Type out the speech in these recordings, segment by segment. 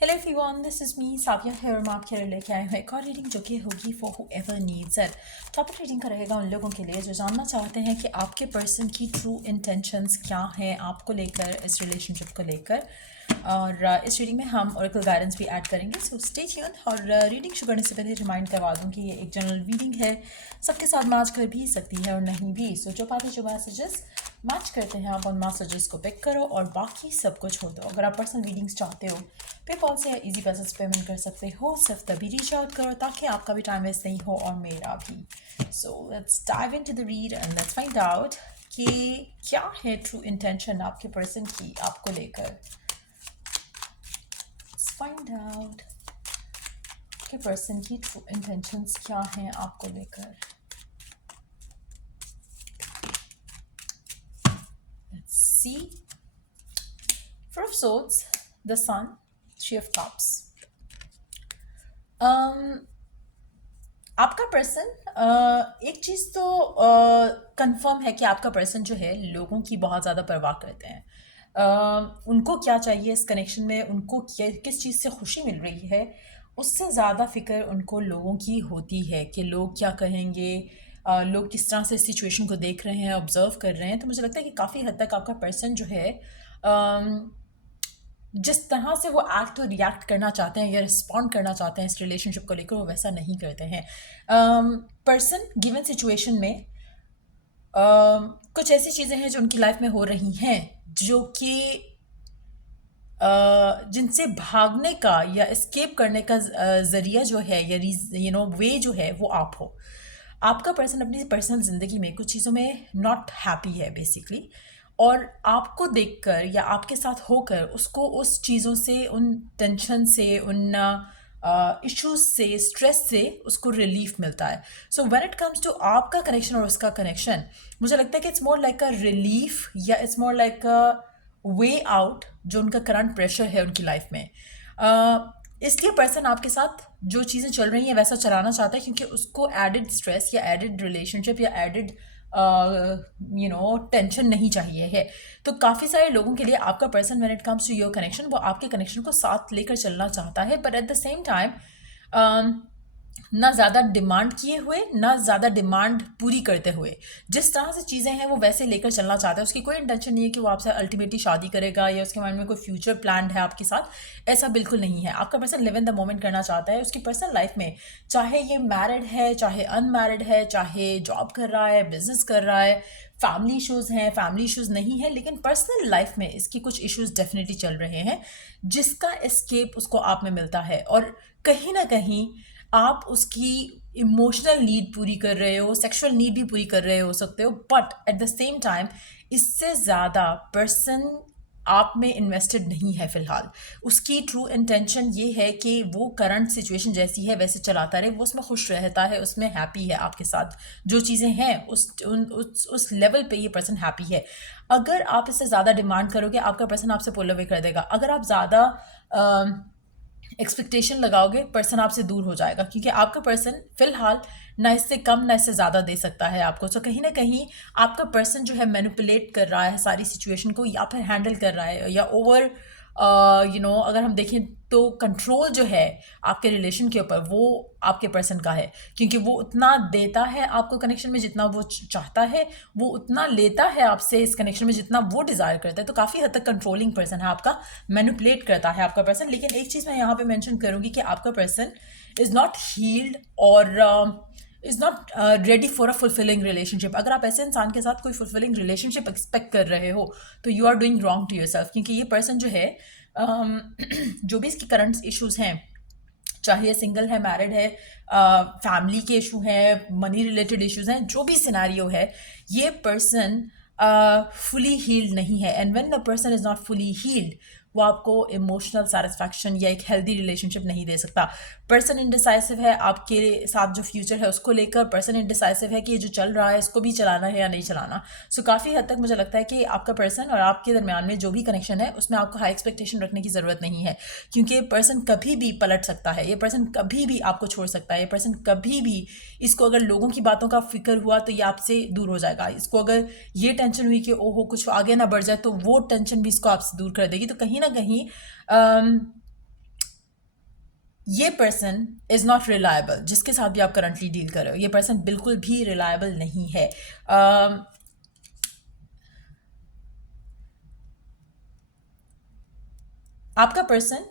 Hello everyone, this is me Saviya है और मैं आपके लिए लेके आए हूँ एक और रीडिंग जो कि होगी for whoever needs it. Topic reading का रहेगा उन लोगों के लिए जो जानना चाहते हैं कि आपके पर्सन की ट्रू इंटेंशंस क्या हैं आपको लेकर, इस रिलेशनशिप को लेकर। और इस रीडिंग में हम ओरेकल गाइडेंस भी ऐड करेंगे, सो स्टे ट्यून। और रीडिंग शुरू करने से पहले रिमाइंड करवा दूँ कि ये एक जनरल रीडिंग है, सबके साथ मैच कर भी सकती है और नहीं भी। सो जो बातें जो मैसेजेस मैच करते हैं आप उन मैसेजेस को पिक करो और बाकी सब कुछ छोड़ दो। अगर आप पर्सनल रीडिंग्स चाहते हो पेपॉल से या इजी पैसे पेमेंट कर सकते हो, सिर्फ तभी रीच आउट करो ताकि आपका भी टाइम वेस्ट नहीं हो और मेरा भी। So let's dive into the read and let's find out कि क्या है ट्रू इंटेंशन आपके पर्सन की आपको लेकर। लेट्स फाइंड आउट कि पर्सन की ट्रू इंटेंशंस क्या हैं आपको लेकर। Let's see. Four of swords, the sun, three of cups. आपका पर्सन एक चीज़ तो कंफर्म है कि आपका पर्सन जो है लोगों की बहुत ज़्यादा परवाह करते हैं। उनको क्या चाहिए इस कनेक्शन में, उनको किस चीज़ से खुशी मिल रही है, उससे ज़्यादा फिक्र उनको लोगों की होती है कि लोग क्या कहेंगे, लोग किस तरह से सिचुएशन को देख रहे हैं, ऑब्जर्व कर रहे हैं। तो मुझे लगता है कि काफ़ी हद तक आपका पर्सन जो है जिस तरह से वो एक्ट और रिएक्ट करना चाहते हैं या रिस्पॉन्ड करना चाहते हैं इस रिलेशनशिप को लेकर, वो वैसा नहीं करते हैं। पर्सन गिवन सिचुएशन में कुछ ऐसी चीज़ें हैं जो उनकी लाइफ में हो रही हैं जो कि जिनसे भागने का या एस्केप करने का ज़रिया जो है या वे जो है वो आप हो। आपका पर्सन अपनी पर्सनल ज़िंदगी में कुछ चीज़ों में नॉट हैप्पी है बेसिकली, और आपको देखकर या आपके साथ होकर उसको उस चीज़ों से, उन टेंशन से, उन इश्यूज से, स्ट्रेस से उसको रिलीफ मिलता है। So when it comes to आपका कनेक्शन और उसका कनेक्शन, मुझे लगता है कि it's more like a relief या it's more like a way out जो उनका करंट प्रेशर है उनकी लाइफ में। इसलिए पर्सन आपके साथ जो चीज़ें चल रही हैं वैसा चलाना चाहता है क्योंकि उसको एडेड स्ट्रेस या एडेड रिलेशनशिप या एडेड टेंशन नहीं चाहिए है। तो काफ़ी सारे लोगों के लिए आपका person when it comes to your connection, वो आपके कनेक्शन को साथ लेकर चलना चाहता है, but at the same time ना ज़्यादा डिमांड किए हुए, ना ज़्यादा डिमांड पूरी करते हुए। जिस तरह से चीज़ें हैं वो वैसे लेकर चलना चाहता है। उसकी कोई इंटेंशन नहीं है कि वो आपसे अल्टीमेटली शादी करेगा या उसके माइंड में कोई फ्यूचर प्लान है आपके साथ, ऐसा बिल्कुल नहीं है। आपका person live in the moment करना चाहता है। उसकी पर्सनल लाइफ में चाहे ये मैरिड है, चाहे अनमैरिड है, चाहे जॉब कर रहा है, बिजनेस कर रहा है, फैमिली इशूज़ हैं, फैमिली इशूज़ नहीं है, लेकिन पर्सनल लाइफ में इसकी कुछ इश्यूज़ डेफिनेटली चल रहे हैं जिसका एस्केप उसको आप में मिलता है। और कहीं ना कहीं आप उसकी इमोशनल नीड पूरी कर रहे हो, सेक्सुअल नीड भी पूरी कर रहे हो सकते हो, but at the same time इससे ज़्यादा पर्सन आप में इन्वेस्टेड नहीं है फ़िलहाल। उसकी ट्रू इंटेंशन ये है कि वो करंट सिचुएशन जैसी है वैसे चलाता रहे, वो उसमें खुश रहता है, उसमें हैप्पी है आपके साथ। जो चीज़ें हैं उस लेवल पे ये पर्सन हैप्पी है। अगर आप इससे ज़्यादा डिमांड करोगे, आपका पर्सन आपसे पुल अवे कर देगा। अगर आप ज़्यादा एक्सपेक्टेशन लगाओगे, पर्सन आपसे दूर हो जाएगा क्योंकि आपका पर्सन फिलहाल ना इससे कम ना इससे ज़्यादा दे सकता है आपको। सो कहीं ना कहीं आपका पर्सन जो है मैनिपुलेट कर रहा है सारी सिचुएशन को, या फिर हैंडल कर रहा है, या ओवर अगर हम देखें तो कंट्रोल जो है आपके रिलेशन के ऊपर वो आपके पर्सन का है, क्योंकि वो उतना देता है आपको कनेक्शन में जितना वो चाहता है, वो उतना लेता है आपसे इस कनेक्शन में जितना वो डिज़ायर करता है। तो काफ़ी हद तक कंट्रोलिंग पर्सन है आपका, मैनिपुलेट करता है आपका पर्सन। लेकिन एक चीज़ मैं यहाँ पे मेंशन करूँगी कि आपका पर्सन इज़ नॉट हील्ड और is not ready for a fulfilling relationship. अगर आप ऐसे इंसान के साथ कोई फुलफिलिंग रिलेशनशिप एक्सपेक्ट कर रहे हो तो you are doing wrong to yourself, क्योंकि ये पर्सन जो है जो भी इसकी करंट इश्यूज़ हैं, चाहे ये सिंगल है, मैरिड है, फैमिली के इशू हैं, मनी रिलेटेड इश्यूज हैं, जो भी सिनेरियो है, ये पर्सन फुली हील्ड नहीं है। And when a person is not fully healed, वो आपको इमोशनल सेटिस्फैक्शन या एक हेल्दी रिलेशनशिप नहीं दे सकता। पर्सन इनडिसाइसिव है आपके साथ जो फ्यूचर है उसको लेकर। पर्सन इनडिसाइसिव है कि ये जो चल रहा है इसको भी चलाना है या नहीं चलाना। सो काफ़ी हद तक मुझे लगता है कि आपका पर्सन और आपके दरमियान में जो भी कनेक्शन है उसमें आपको हाई एक्सपेक्टेशन रखने की ज़रूरत नहीं है, क्योंकि ये पर्सन कभी भी पलट सकता है, ये पर्सन कभी भी आपको छोड़ सकता है, ये पर्सन कभी भी, इसको अगर लोगों की बातों का फिक्र हुआ तो ये आपसे दूर हो जाएगा। इसको अगर ये टेंशन हुई कि ओहो कुछ आगे ना बढ़ जाए तो वो टेंशन भी इसको आपसे दूर कर देगी। तो कहीं ना कहीं ये पर्सन इज़ नॉट रिलायबल, जिसके साथ भी आप करंटली डील कर रहे हो ये पर्सन बिल्कुल भी रिलायबल नहीं है। आपका पर्सन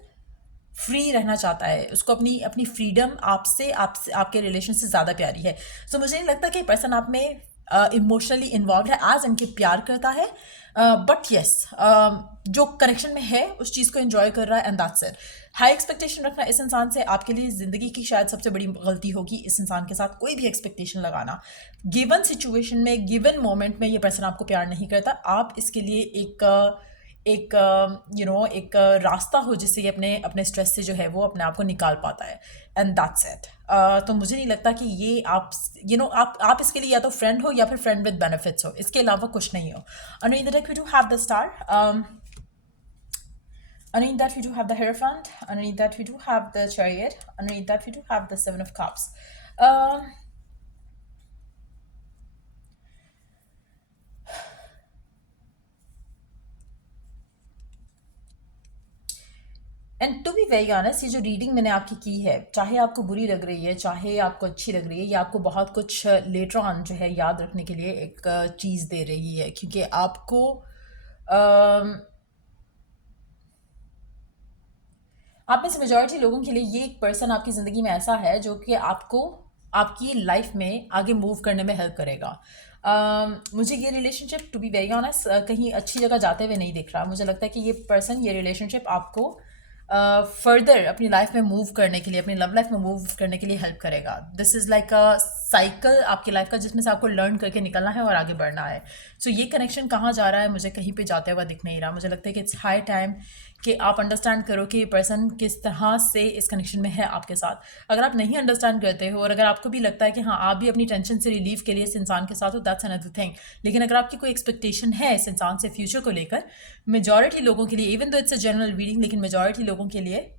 फ्री रहना चाहता है, उसको अपनी अपनी फ्रीडम आपसे आपके रिलेशन से ज़्यादा प्यारी है। सो मुझे नहीं लगता कि पर्सन आप में इमोशनली इन्वॉल्व है, आज इनके प्यार करता है, बट यस जो कनेक्शन में है उस चीज़ को एंजॉय कर रहा है, and that's it. High expectation रखना इस इंसान से आपके लिए ज़िंदगी की शायद सबसे बड़ी गलती होगी, इस इंसान के साथ कोई भी एक्सपेक्टेशन लगाना। गिवन सिचुएशन में, गिवन मोमेंट में ये पर्सन आपको प्यार नहीं करता, आप इसके लिए एक एक रास्ता हो जिससे ये अपने अपने स्ट्रेस से जो है वो अपने आप को निकाल पाता है, एंड दैट्स इट। तो मुझे नहीं लगता कि ये आप आप इसके लिए या तो फ्रेंड हो या फिर फ्रेंड विद बेनिफिट्स हो, इसके अलावा कुछ नहीं हो। Underneath the deck we do have the star. Underneath that we do have the Hierophant. Underneath that we do have the Chariot. Underneath that we do have the Seven of Cups. And to be very honest, ये जो reading मैंने आपकी की है, चाहे आपको बुरी लग रही है चाहे आपको अच्छी लग रही है, ये आपको बहुत कुछ लेटर ऑन जो है याद रखने के लिए एक चीज़ दे रही है, क्योंकि आपको आप में से मेजॉरिटी लोगों के लिए ये एक पर्सन आपकी ज़िंदगी में ऐसा है जो कि आपको आपकी लाइफ में आगे मूव करने में हेल्प करेगा। मुझे ये relationship to be very honest कहीं अच्छी जगह जाते हुए नहीं दिख रहा। मुझे लगता है कि ये पर्सन, ये रिलेशनशिप आपको फर्दर अपनी लाइफ में मूव करने के लिए, अपनी लव लाइफ में मूव करने के लिए हेल्प करेगा। This is like a cycle आपकी लाइफ का, जिसमें से आपको लर्न करके निकलना है और आगे बढ़ना है। सो ये कनेक्शन कहाँ जा रहा है मुझे कहीं पे जाते हुआ दिख नहीं रहा। मुझे लगता है कि इट्स हाई टाइम कि आप अंडरस्टैंड करो कि ये पर्सन किस तरह से इस कनेक्शन में है आपके साथ। अगर आप नहीं अंडरस्टैंड करते हो और अगर आपको भी लगता है कि हाँ आप भी अपनी टेंशन से रिलीफ के लिए इस इंसान के साथ हो, दैट्स अनदर थिंग। लेकिन अगर आपकी कोई एक्सपेक्टेशन है इस इंसान से फ्यूचर को लेकर, मेजॉरिटी लोगों के लिए, even though it's a general reading, लेकिन मेजॉरिटी लोगों के लिए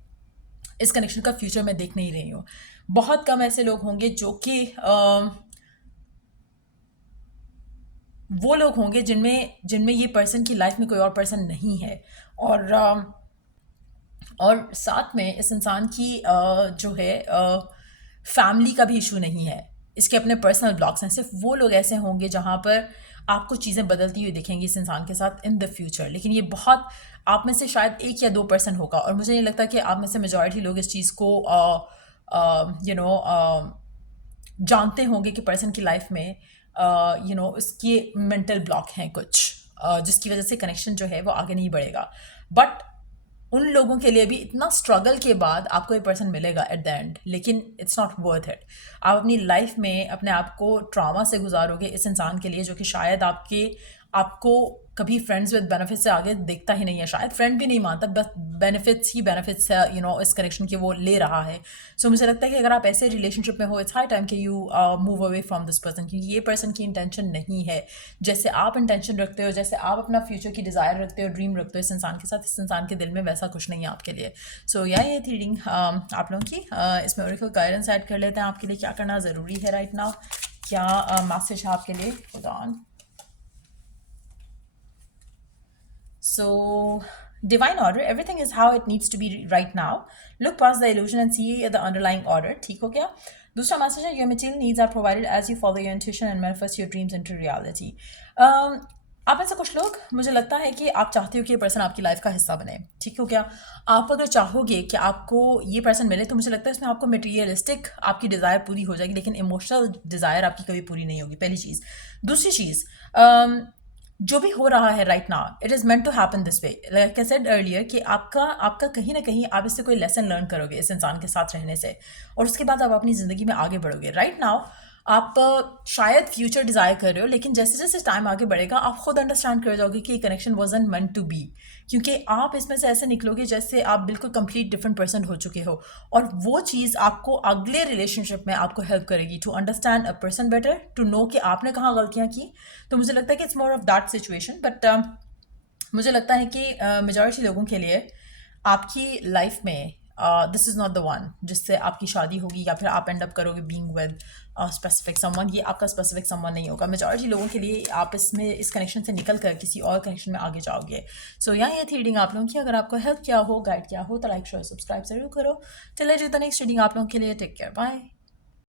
इस कनेक्शन का फ्यूचर मैं देख नहीं रही हूँ। बहुत कम ऐसे लोग होंगे जो कि वो लोग होंगे जिनमें जिनमें ये पर्सन की लाइफ में कोई और पर्सन नहीं है, और साथ में इस इंसान की जो है फैमिली का भी इशू नहीं है, इसके अपने पर्सनल ब्लॉक्स हैं। सिर्फ वो लोग ऐसे होंगे जहाँ पर आपको चीज़ें बदलती हुई दिखेंगी इस इंसान के साथ इन द फ्यूचर, लेकिन ये बहुत आप में से शायद 1 या 2 पर्सन होगा, और मुझे नहीं लगता कि आप में से मेजॉरिटी लोग इस चीज़ को जानते होंगे कि पर्सन की लाइफ में उसके मेंटल ब्लॉक हैं कुछ, जिसकी वजह से कनेक्शन जो है वो आगे नहीं बढ़ेगा। बट उन लोगों के लिए भी इतना स्ट्रगल के बाद आपको एक पर्सन मिलेगा एट द एंड, लेकिन इट्स नॉट वर्थ इट। आप अपनी लाइफ में अपने आप को ट्रॉमा से गुजारोगे इस इंसान के लिए, जो कि शायद आपको कभी फ्रेंड्स विद बेनिफिट से आगे देखता ही नहीं है, शायद फ्रेंड भी नहीं मानता, बस बेनिफिट्स ही बेनिफिट्स है इस कनेक्शन के वो ले रहा है। सो मुझे लगता है कि अगर आप ऐसे रिलेशनशिप में हो, इट्स हाई टाइम कि you move away from this person, क्योंकि ये पर्सन की इंटेंशन नहीं है जैसे आप इंटेंशन रखते हो, जैसे आप अपना फ्यूचर की डिज़ायर रखते हो, ड्रीम रखते हो इस इंसान के साथ, इस इंसान के दिल में वैसा कुछ नहीं है आपके लिए। सो ये थी रीडिंग आप लोगों की। इसमें ओरेकल गाइडेंस ऐड कर लेते हैं आपके लिए क्या करना ज़रूरी है राइट नाउ, क्या मैसेज है आपके लिए। Hold on. So, divine order, everything is how it needs to be right now. Look past the illusion and see the underlying order. ठीक हो गया। दूसरा मैसेज है, your material needs are provided as you follow your intuition and manifest your dreams into reality. आप में से कुछ लोग, मुझे लगता है कि आप चाहते हो कि ये पर्सन आपकी लाइफ का हिस्सा बने। ठीक हो गया। आप अगर चाहोगे कि आपको ये पर्सन मिले, तो मुझे लगता है इसमें आपको मटेरियलिस्टिक आपकी डिज़ायर पूरी हो जाएगी, लेकिन इमोशनल डिज़ायर आपकी कभी पूरी नहीं होगी, पहली चीज़। दूसरी चीज़, जो भी हो रहा है right now, it is meant to happen this way. Like I said earlier कि आपका कहीं ना कहीं आप इससे कोई लेसन लर्न करोगे इस इंसान के साथ रहने से, और उसके बाद आप अपनी ज़िंदगी में आगे बढ़ोगे। राइट नाउ आप शायद फ्यूचर डिज़ायर कर रहे हो, लेकिन जैसे जैसे टाइम आगे बढ़ेगा आप खुद अंडरस्टैंड कर जाओगे कि ये connection wasn't meant to be, क्योंकि आप इसमें से ऐसे निकलोगे जैसे आप बिल्कुल कंप्लीट डिफरेंट पर्सन हो चुके हो, और वो चीज़ आपको अगले रिलेशनशिप में आपको हेल्प करेगी to understand a person better, to know कि आपने कहाँ गलतियाँ की। तो मुझे लगता है कि it's more of that situation. But मुझे लगता है कि मेजॉरिटी लोगों के लिए आपकी लाइफ में this is not the one जिससे आपकी शादी होगी या फिर आप एंड अप करोगे बीइंग विद स्पेसिफिक समवन। ये आपका स्पेसिफिक समवन नहीं होगा। मेजॉरिटी लोगों के लिए आप इसमें इस कनेक्शन से निकल कर किसी और कनेक्शन में आगे जाओगे। सो यहाँ ये थी रीडिंग आप लोगों की। अगर आपको हेल्प किया हो, गाइड किया हो, तो लाइक शेयर सब्सक्राइब जरूर करो। चलिए जो नेक्स्ट रीडिंग आप लोगों के लिए। Take care, bye.